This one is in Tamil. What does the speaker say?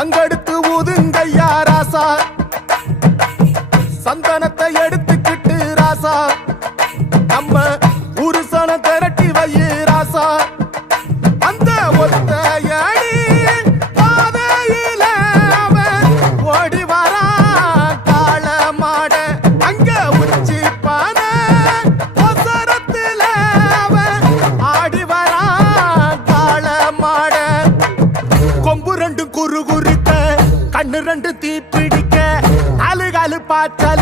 சங்கெடுத்து ஊதுங்கய்யா ராசா, சந்தனத்தை எடுத்துக்கிட்டு ராசா, நம்ம புருஷனை திரட்டி வையு ராசா. அந்த ஒத்தையடி பாதையில அவன் ஓடி வரான் காள மாட, அங்க உச்சி பானை ஒசரத்துல அவன் ஆடி வரான் காள மாட. கொம்பு ரெண்டு குறு குறுக்க, கண்ணு ரெண்டு தீ பிடிக்க, அழுகாலு பாய்ச்சல்